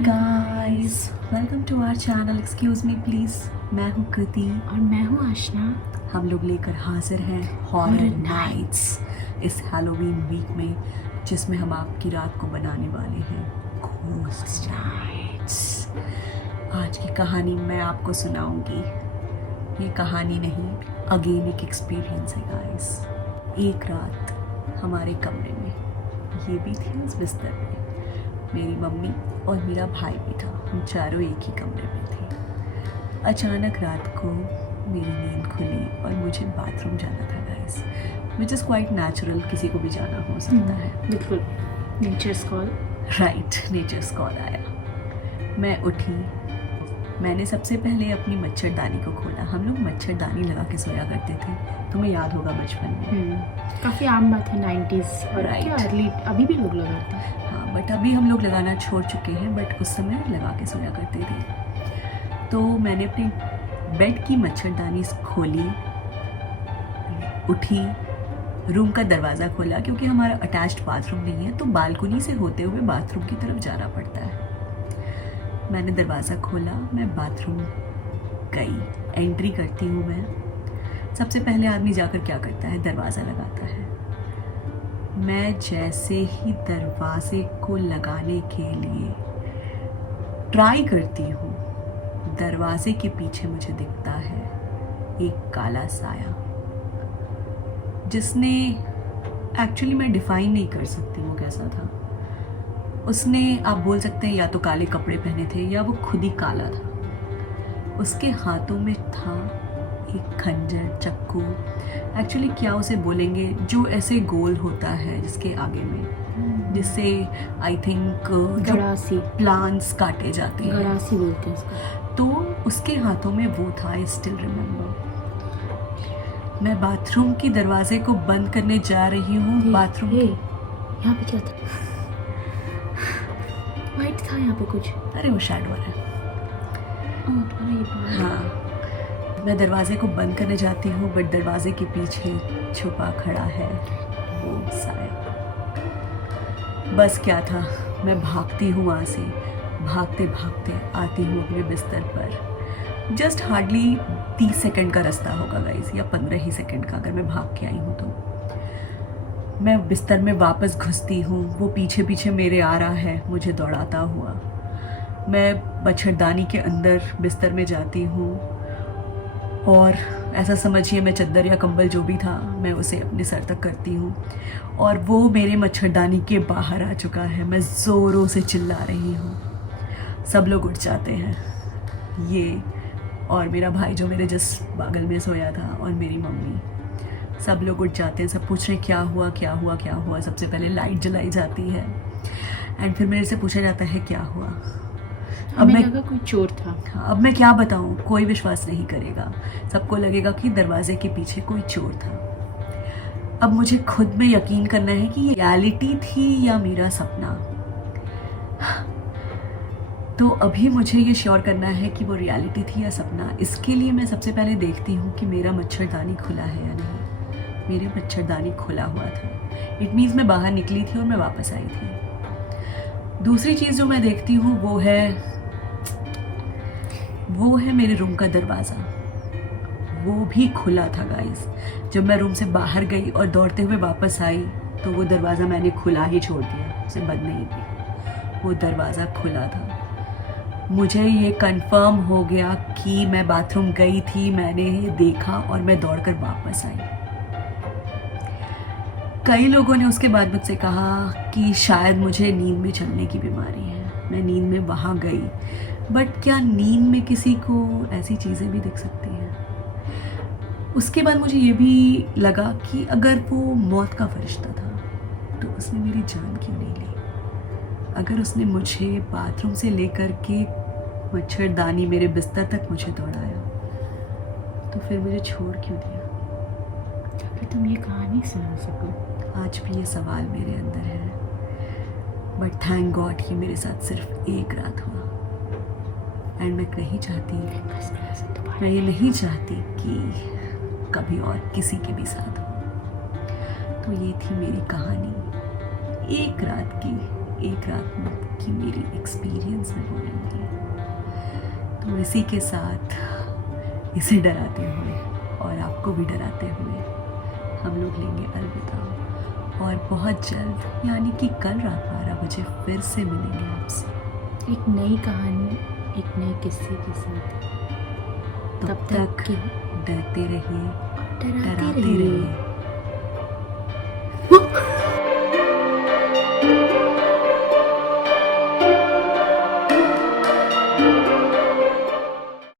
Guys, welcome to our channel. Excuse me please, मैं हूँ कृति और मैं हूँ आशना। हम लोग लेकर हाजिर हैं हॉरर नाइट्स इस हैलोवीन वीक में, जिसमें हम आपकी रात को बनाने वाले हैं घोस्ट नाइट्स। आज की कहानी मैं आपको सुनाऊंगी। ये कहानी नहीं, अगेन एक एक्सपीरियंस है गाइस। एक रात हमारे कमरे में, ये भी थी उस बिस्तर में, मेरी मम्मी और मेरा भाई भी था। हम चारों एक ही कमरे में थे। अचानक रात को मेरी नींद खुली और मुझे बाथरूम जाना था guys, which is quite natural, किसी को भी जाना हो सकता है। बिल्कुल, nature's call. Right, nature's call आया। मैं उठी। मैंने सबसे पहले अपनी मच्छरदानी को खोला। हम लोग मच्छरदानी लगा के सोया करते थे, तुम्हें याद होगा बचपन में। काफ़ी आम बात है 90s और क्या अर्ली, अभी भी लोग लगाते हैं। हाँ, बट अभी हम लोग लगाना छोड़ चुके हैं, बट उस समय लगा के सोया करते थे। तो मैंने अपनी बेड की मच्छरदानी खोली, उठी, रूम का दरवाज़ा खोला, क्योंकि हमारा अटैच्ड बाथरूम नहीं है, तो बालकनी से होते हुए बाथरूम की तरफ जाना पड़ता है। मैंने दरवाज़ा खोला, मैं बाथरूम गई, एंट्री करती हूँ मैं। सबसे पहले आदमी जाकर क्या करता है, दरवाज़ा लगाता है। मैं जैसे ही दरवाजे को लगाने के लिए ट्राई करती हूँ, दरवाजे के पीछे मुझे दिखता है एक काला साया, जिसने एक्चुअली मैं डिफाइन नहीं कर सकती वो कैसा था। उसने, आप बोल सकते हैं, या तो काले कपड़े पहने थे या वो खुद ही काला था। उसके हाथों में था एक खंजर, चक्कू, एक्चुअली क्या उसे बोलेंगे, जो ऐसे गोल होता है जिसके आगे में, जिससे आई थिंक गड़ासी, प्लांट्स काटे जाते हैं, गड़ासी बोलते हैं उसको। तो उसके हाथों में वो था। I still remember. मैं बाथरूम की दरवाजे को बंद करने जा रही हूँ। बाथरूम यहाँ पे क्या था? वाइट था यहाँ पे कुछ। अरे वो शैडो है। हाँ, मैं दरवाजे को बंद करने जाती हूँ, बट दरवाजे के पीछे छुपा खड़ा है वो साया। बस क्या था, मैं भागती हूँ वहाँ से, भागते भागते आती हूँ अपने बिस्तर पर। जस्ट हार्डली 30 सेकंड का रास्ता होगा गाइस, या 15 ही सेकंड का, अगर मैं भाग के आई हूँ तो। मैं बिस्तर में वापस घुसती हूँ, वो पीछे पीछे मेरे आ रहा है, मुझे दौड़ाता हुआ। मैं मच्छरदानी के अंदर बिस्तर में जाती हूँ और ऐसा समझिए मैं चादर या कंबल जो भी था, मैं उसे अपने सर तक करती हूँ, और वो मेरे मच्छरदानी के बाहर आ चुका है। मैं ज़ोरों से चिल्ला रही हूँ। सब लोग उठ जाते हैं, ये और मेरा भाई जो मेरे जस्ट बगल में सोया था, और मेरी मम्मी, सब लोग उठ जाते हैं। सब पूछ रहे क्या हुआ क्या हुआ क्या हुआ। सबसे पहले लाइट जलाई जाती है, एंड फिर मेरे से पूछा जाता है क्या हुआ। अब मैं लगा कोई चोर था। अब मैं क्या बताऊं, कोई विश्वास नहीं करेगा, सबको लगेगा कि दरवाजे के पीछे कोई चोर था। अब मुझे खुद में यकीन करना है कि ये रियलिटी थी या मेरा सपना। तो अभी मुझे ये श्योर करना है कि वो रियलिटी थी या सपना। इसके लिए मैं सबसे पहले देखती हूँ कि मेरा मच्छरदानी खुला है या नहीं। मेरे मच्छरदानी खुला हुआ था, इट मीन्स मैं बाहर निकली थी और मैं वापस आई थी। दूसरी चीज़ जो मैं देखती हूँ वो है मेरे रूम का दरवाज़ा। वो भी खुला था गाइस। जब मैं रूम से बाहर गई और दौड़ते हुए वापस आई, तो वो दरवाज़ा मैंने खुला ही छोड़ दिया, उसे बंद नहीं किया। वो दरवाज़ा खुला था। मुझे ये कंफर्म हो गया कि मैं बाथरूम गई थी, मैंने ये देखा और मैं दौड़कर वापस आई। कई लोगों ने उसके बाद मुझसे कहा कि शायद मुझे नींद में चलने की बीमारी है। मैं नींद में वहाँ गई, बट क्या नींद में किसी को ऐसी चीज़ें भी दिख सकती हैं? उसके बाद मुझे ये भी लगा कि अगर वो मौत का फरिश्ता था, तो उसने मेरी जान क्यों नहीं ली? अगर उसने मुझे बाथरूम से लेकर के मच्छरदानी मेरे बिस्तर तक मुझे दौड़ाया, तो फिर मुझे छोड़ क्यों दिया? ताकि तुम ये कहानी सुना सको। आज भी ये सवाल मेरे अंदर है, बट थैंक गॉड कि मेरे साथ सिर्फ एक रात हुआ। एंड मैं नहीं चाहती कि कभी और किसी के भी साथ हो। तो ये थी मेरी कहानी, एक रात की, एक रात में कि मेरी एक्सपीरियंस में बोलेंगी। तो इसी के साथ इसे डराते हुए और आपको भी डराते हुए हम लोग लेंगे अलविदा, और बहुत जल्द यानी कि कल रात 12 बजे फिर से मिलेंगे आपसे एक नई कहानी, एक नए किस्से के साथ। तब तक के डरते रहिए, डराते डराते रहिए। रहिए।